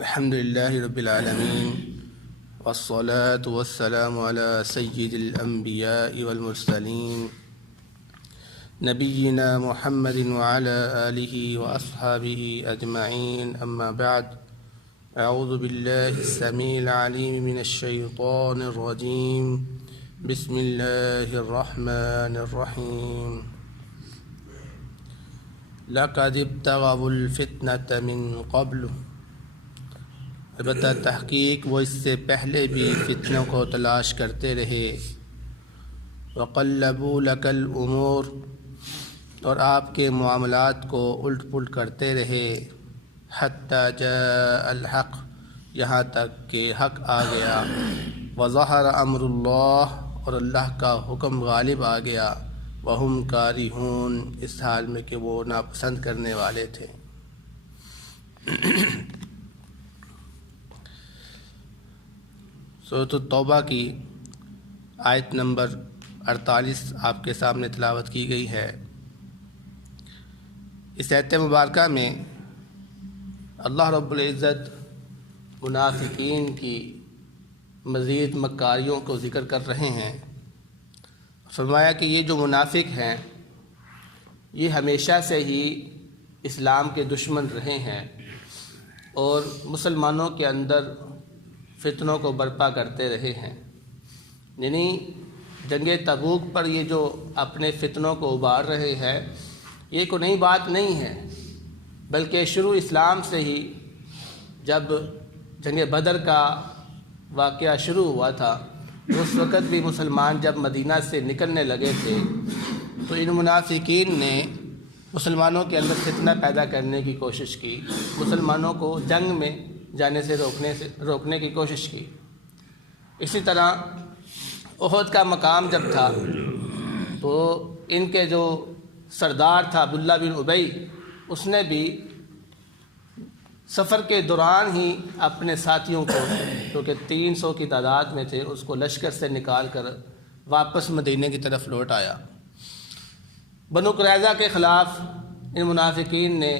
الحمد للہ رب العالمین والصلاة والسلام على سید الانبیاء والمرسلین نبینا محمد وعلى آلہ واصحابہ اجمعین، اما بعد، اعوذ باللہ السمیع العلیم من الشیطان الرجیم، بسم اللہ الرحمن الرحیم۔ لقد ابتغوا الفتنة من قبل، البتہ تحقیق وہ اس سے پہلے بھی فتنوں کو تلاش کرتے رہے۔ وقلبوا لك الامور، اور آپ کے معاملات کو الٹ پلٹ کرتے رہے۔ حتی جاء الحق، یہاں تک کہ حق آ گیا۔ وظہر امر اللہ، اور اللہ کا حکم غالب آ گیا۔ وہم کارہون، اس حال میں کہ وہ ناپسند کرنے والے تھے۔ سورۃ التوبہ کی آیت نمبر 48 آپ کے سامنے تلاوت کی گئی ہے۔ اس آیت مبارکہ میں اللہ رب العزت منافقین کی مزید مکاریوں کو ذکر کر رہے ہیں۔ فرمایا کہ یہ جو منافق ہیں یہ ہمیشہ سے ہی اسلام کے دشمن رہے ہیں اور مسلمانوں کے اندر فتنوں کو برپا کرتے رہے ہیں۔ یعنی جنگ تبوک پر یہ جو اپنے فتنوں کو ابار رہے ہیں یہ کوئی نئی بات نہیں ہے، بلکہ شروع اسلام سے ہی جب جنگ بدر کا واقعہ شروع ہوا تھا اس وقت بھی مسلمان جب مدینہ سے نکلنے لگے تھے تو ان منافقین نے مسلمانوں کے اندر فتنہ پیدا کرنے کی کوشش کی، مسلمانوں کو جنگ میں جانے سے روکنے کی کوشش کی۔ اسی طرح احد کا مقام جب تھا تو ان کے جو سردار تھا عبداللہ بن ابی، اس نے بھی سفر کے دوران ہی اپنے ساتھیوں کو، جو کہ 300 کی تعداد میں تھے، اس کو لشکر سے نکال کر واپس مدینے کی طرف لوٹ آیا۔ بنو قریظہ کے خلاف ان منافقین نے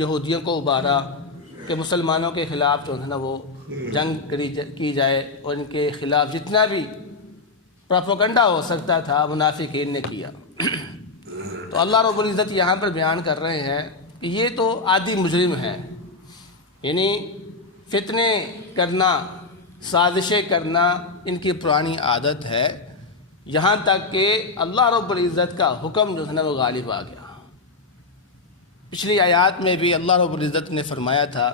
یہودیوں کو ابارا کہ مسلمانوں کے خلاف جو ہے نا وہ جنگ کی جائے، اور ان کے خلاف جتنا بھی پروپیگنڈا ہو سکتا تھا منافقین نے کیا۔ تو اللہ رب العزت یہاں پر بیان کر رہے ہیں کہ یہ تو عادی مجرم ہیں، یعنی فتنے کرنا، سازشیں کرنا ان کی پرانی عادت ہے، یہاں تک کہ اللہ رب العزت کا حکم جو ہے نا وہ غالب آ گیا۔ پچھلی آیات میں بھی اللہ رب العزت نے فرمایا تھا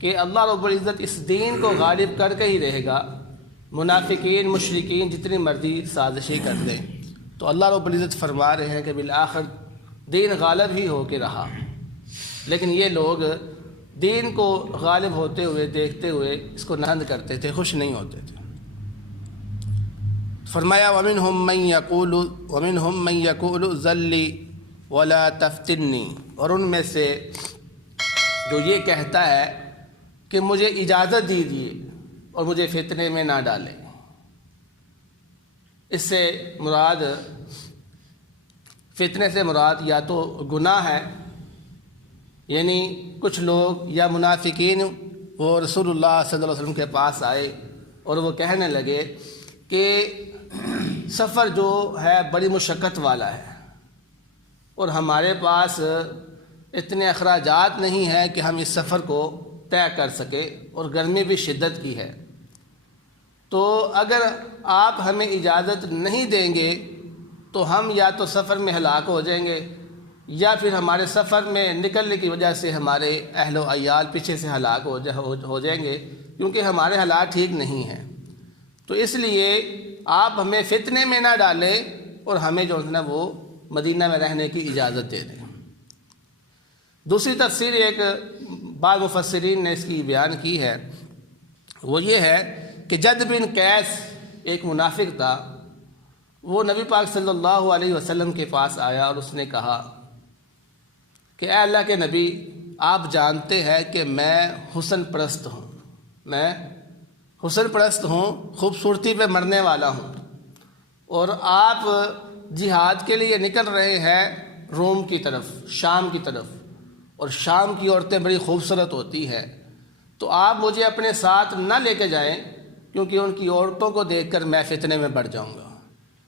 کہ اللہ رب العزت اس دین کو غالب کر کے ہی رہے گا، منافقین مشرکین جتنی مرضی سازشیں کر دیں۔ تو اللہ رب العزت فرما رہے ہیں کہ بالآخر دین غالب ہی ہو کے رہا، لیکن یہ لوگ دین کو غالب ہوتے ہوئے دیکھتے ہوئے اس کو نہند کرتے تھے، خوش نہیں ہوتے تھے۔ فرمایا وَمِنْهُمْ مَنْ يَقُولُ ذَلِّ وَلَا تَفْتِنِّي، اور ان میں سے جو یہ کہتا ہے کہ مجھے اجازت دیجیے اور مجھے فتنے میں نہ ڈالیں۔ اس سے مراد، فتنے سے مراد یا تو گناہ ہے، یعنی کچھ لوگ یا منافقین وہ رسول اللہ صلی اللہ علیہ وسلم کے پاس آئے اور وہ کہنے لگے کہ سفر جو ہے بڑی مشقت والا ہے اور ہمارے پاس اتنے اخراجات نہیں ہیں کہ ہم اس سفر کو طے کر سکیں، اور گرمی بھی شدت کی ہے، تو اگر آپ ہمیں اجازت نہیں دیں گے تو ہم یا تو سفر میں ہلاک ہو جائیں گے یا پھر ہمارے سفر میں نکلنے کی وجہ سے ہمارے اہل و عیال پیچھے سے ہلاک ہو جائیں گے، کیونکہ ہمارے حالات ٹھیک نہیں ہیں۔ تو اس لیے آپ ہمیں فتنے میں نہ ڈالیں اور ہمیں جو ہے نا وہ مدینہ میں رہنے کی اجازت دے دیں۔ دوسری تفسیر ایک بعض مفسرین نے اس کی بیان کی ہے، وہ یہ ہے کہ جد بن قیس ایک منافق تھا، وہ نبی پاک صلی اللہ علیہ وسلم کے پاس آیا اور اس نے کہا کہ اے اللہ کے نبی، آپ جانتے ہیں کہ میں حسن پرست ہوں، میں حسن پرست ہوں، خوبصورتی پہ مرنے والا ہوں، اور آپ جہاد کے لیے نکل رہے ہیں روم کی طرف، شام کی طرف، اور شام کی عورتیں بڑی خوبصورت ہوتی ہیں، تو آپ مجھے اپنے ساتھ نہ لے کے جائیں، کیونکہ ان کی عورتوں کو دیکھ کر میں فتنے میں پڑ جاؤں گا۔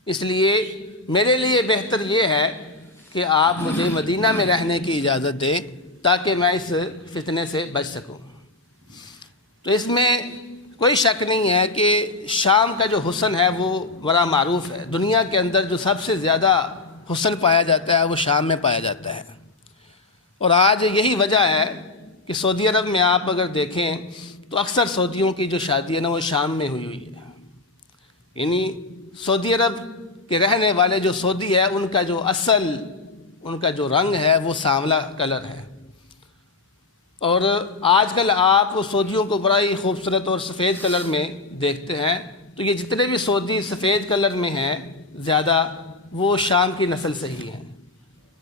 اس لیے میرے لیے بہتر یہ ہے کہ آپ مجھے مدینہ میں رہنے کی اجازت دیں تاکہ میں اس فتنے سے بچ سکوں۔ تو اس میں کوئی شک نہیں ہے کہ شام کا جو حسن ہے وہ بڑا معروف ہے۔ دنیا کے اندر جو سب سے زیادہ حسن پایا جاتا ہے وہ شام میں پایا جاتا ہے، اور آج یہی وجہ ہے کہ سعودی عرب میں آپ اگر دیکھیں تو اکثر سعودیوں کی جو شادی ہے نا وہ شام میں ہوئی ہے۔ یعنی سعودی عرب کے رہنے والے جو سعودی ہے ان کا جو اصل ان کا جو رنگ ہے وہ سانولا کلر ہے، اور آج کل آپ سعودیوں کو بڑا ہی خوبصورت اور سفید کلر میں دیکھتے ہیں۔ تو یہ جتنے بھی سعودی سفید کلر میں ہیں زیادہ وہ شام کی نسل سے ہی ہیں،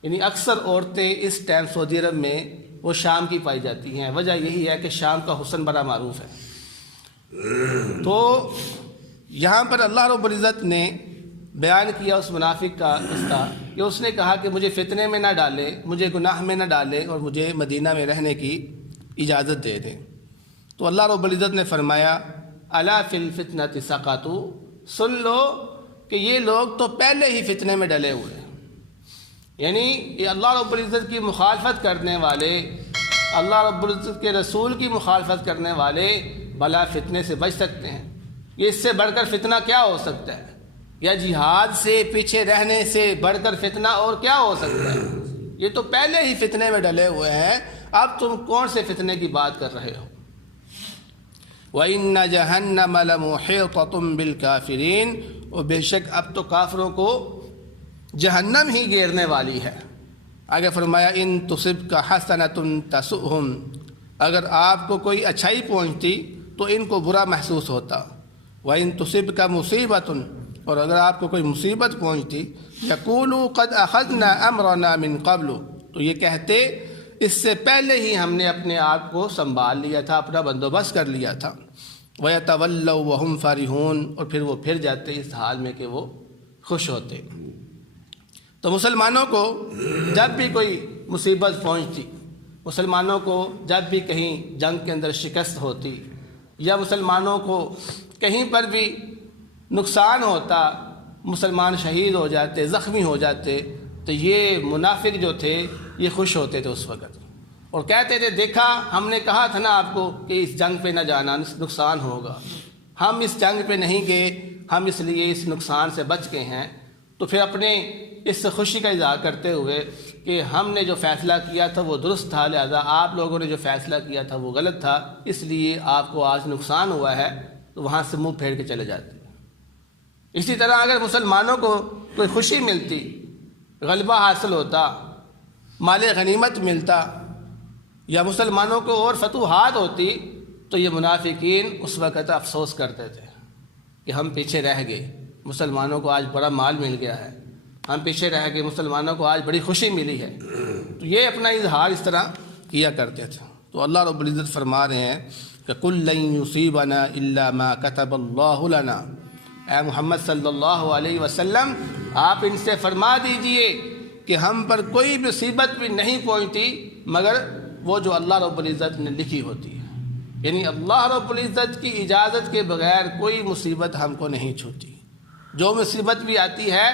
یعنی اکثر عورتیں اس ٹائم سعودی عرب میں وہ شام کی پائی جاتی ہیں۔ وجہ یہی ہے کہ شام کا حسن بڑا معروف ہے۔ تو یہاں پر اللہ رب العزت نے بیان کیا اس منافق کا قصہ کہ اس نے کہا کہ مجھے فتنے میں نہ ڈالے، مجھے گناہ میں نہ ڈالے، اور مجھے مدینہ میں رہنے کی اجازت دے دیں۔ تو اللہ رب العزت نے فرمایا الا فی الفتنۃ سقطوا، سن لو کہ یہ لوگ تو پہلے ہی فتنے میں ڈلے ہوئے ہیں۔ یعنی یہ اللہ رب العزت کی مخالفت کرنے والے، اللہ رب العزت کے رسول کی مخالفت کرنے والے بلا فتنے سے بچ سکتے ہیں۔ یہ اس سے بڑھ کر فتنہ کیا ہو سکتا ہے؟ یا جہاد سے پیچھے رہنے سے بڑھ کر فتنہ اور کیا ہو سکتا ہے؟ یہ تو پہلے ہی فتنے میں ڈلے ہوئے ہیں، اب تم کون سے فتنے کی بات کر رہے ہو؟ وَإِنَّ جَهَنَّمَ لَمُحِيطَةٌ بِالْكَافِرِينَ، اور بے شک اب تو کافروں کو جہنم ہی گھیرنے والی ہے۔ آگے فرمایا ان تصبک حسنۃ تسؤہم، اگر آپ کو کوئی اچھائی پہنچتی تو ان کو برا محسوس ہوتا۔ وَإِن تُصِبْكَ مُصِيبَةٌ، اور اگر آپ کو کوئی مصیبت پہنچتی یقولوا قد اخذنا امرنا من قبل، تو یہ کہتے اس سے پہلے ہی ہم نے اپنے آپ کو سنبھال لیا تھا، اپنا بندوبست کر لیا تھا۔ وَيَتَوَلَّوْا وَهُمْ فَرِحُونَ، اور پھر وہ پھر جاتے اس حال میں کہ وہ خوش ہوتے۔ تو مسلمانوں کو جب بھی کوئی مصیبت پہنچتی، مسلمانوں کو جب بھی کہیں جنگ کے اندر شکست ہوتی، یا مسلمانوں کو کہیں پر بھی نقصان ہوتا، مسلمان شہید ہو جاتے، زخمی ہو جاتے، تو یہ منافق جو تھے یہ خوش ہوتے تھے اس وقت، اور کہتے تھے دیکھا ہم نے کہا تھا نا آپ کو کہ اس جنگ پہ نہ جانا، نقصان ہوگا، ہم اس جنگ پہ نہیں گئے، ہم اس لیے اس نقصان سے بچ گئے ہیں۔ تو پھر اپنے اس خوشی کا اظہار کرتے ہوئے کہ ہم نے جو فیصلہ کیا تھا وہ درست تھا، لہذا آپ لوگوں نے جو فیصلہ کیا تھا وہ غلط تھا، اس لیے آپ کو آج نقصان ہوا ہے، تو وہاں سے منہ پھیر کے چلے جاتے۔ اسی طرح اگر مسلمانوں کو کوئی خوشی ملتی، غلبہ حاصل ہوتا، مال غنیمت ملتا، یا مسلمانوں کو اور فتوحات ہوتی، تو یہ منافقین اس وقت افسوس کرتے تھے کہ ہم پیچھے رہ گئے، مسلمانوں کو آج بڑا مال مل گیا ہے، ہم پیچھے رہ گئے، مسلمانوں کو آج بڑی خوشی ملی ہے۔ تو یہ اپنا اظہار اس طرح کیا کرتے تھے۔ تو اللہ رب العزت فرما رہے ہیں کہ قُل لَن يُصِيبَنَا إِلَّا مَا كَتَبَ اللَّهُ لَنَا، اے محمد صلی اللہ علیہ وسلم آپ ان سے فرما دیجئے کہ ہم پر کوئی مصیبت بھی نہیں پہنچتی مگر وہ جو اللہ رب العزت نے لکھی ہوتی ہے، یعنی اللہ رب العزت کی اجازت کے بغیر کوئی مصیبت ہم کو نہیں چھوتی۔ جو مصیبت بھی آتی ہے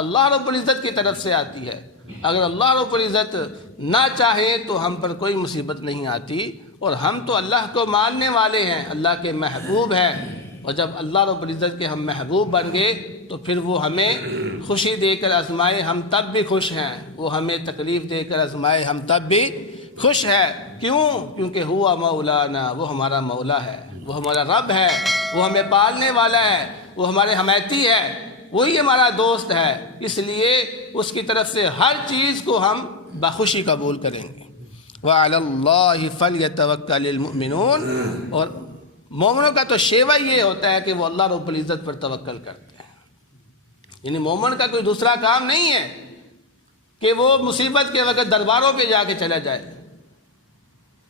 اللہ رب العزت کی طرف سے آتی ہے، اگر اللہ رب العزت نہ چاہے تو ہم پر کوئی مصیبت نہیں آتی، اور ہم تو اللہ کو ماننے والے ہیں، اللہ کے محبوب ہیں، اور جب اللہ رب العزت کے ہم محبوب بن گئے تو پھر وہ ہمیں خوشی دے کر آزمائے ہم تب بھی خوش ہیں، وہ ہمیں تکلیف دے کر آزمائے ہم تب بھی خوش ہے۔ کیوں؟ کیونکہ ہوا مولانا، وہ ہمارا مولا ہے، وہ ہمارا رب ہے، وہ ہمیں پالنے والا ہے، وہ ہمارے حمایتی ہے، وہی ہمارا دوست ہے، اس لیے اس کی طرف سے ہر چیز کو ہم بخوشی قبول کریں گے۔ وَعَلَى اللَّهِ فَلْيَتَوَكَّلِ الْمُؤْمِنُونَ، اور مومنوں کا تو شیوہ یہ ہوتا ہے کہ وہ اللہ رب العزت پر توکل کرتے ہیں، یعنی مومن کا کوئی دوسرا کام نہیں ہے کہ وہ مصیبت کے وقت درباروں پہ جا کے چلا جائے،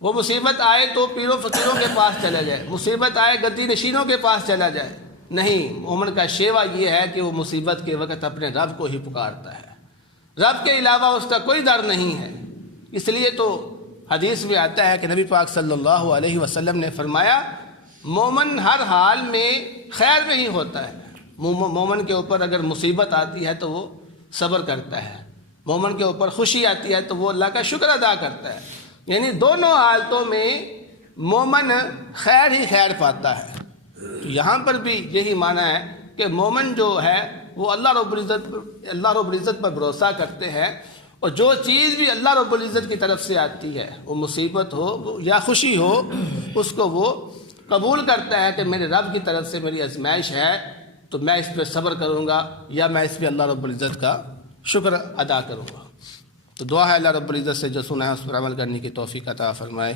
وہ مصیبت آئے تو پیروں فقیروں کے پاس چلا جائے، مصیبت آئے گدی نشینوں کے پاس چلا جائے، نہیں، مومن کا شیوہ یہ ہے کہ وہ مصیبت کے وقت اپنے رب کو ہی پکارتا ہے، رب کے علاوہ اس کا کوئی در نہیں ہے۔ اس لیے تو حدیث میں آتا ہے کہ نبی پاک صلی اللہ علیہ وسلم نے فرمایا مومن ہر حال میں خیر میں ہی ہوتا ہے. مومن کے اوپر اگر مصیبت آتی ہے تو وہ صبر کرتا ہے، مومن کے اوپر خوشی آتی ہے تو وہ اللہ کا شکر ادا کرتا ہے. یعنی دونوں حالتوں میں مومن خیر ہی خیر پاتا ہے. تو یہاں پر بھی یہی معنی ہے کہ مومن جو ہے وہ اللہ رب العزت پر بھروسہ کرتے ہیں، اور جو چیز بھی اللہ رب العزت کی طرف سے آتی ہے، وہ مصیبت ہو یا خوشی ہو، اس کو وہ قبول کرتا ہے کہ میرے رب کی طرف سے میری آزمائش ہے تو میں اس پہ صبر کروں گا یا میں اس پہ اللہ رب العزت کا شکر ادا کروں گا. تو دعا ہے اللہ رب العزت سے جو سنا ہے اس پر عمل کرنے کی توفیق عطا فرمائے.